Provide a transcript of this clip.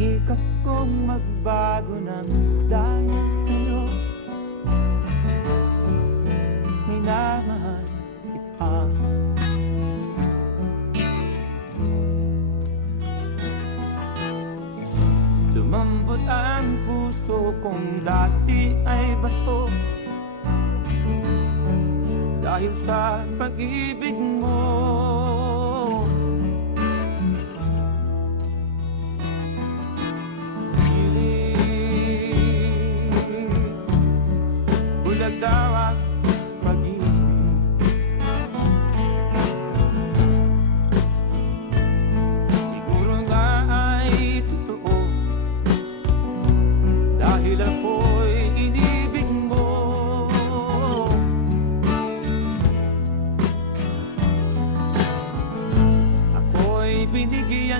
Sinikap kong magbago ng dahil sa'yo. Minamahal kita. Lumambot ang puso kong dati ay bato dahil sa pag-ibig mo.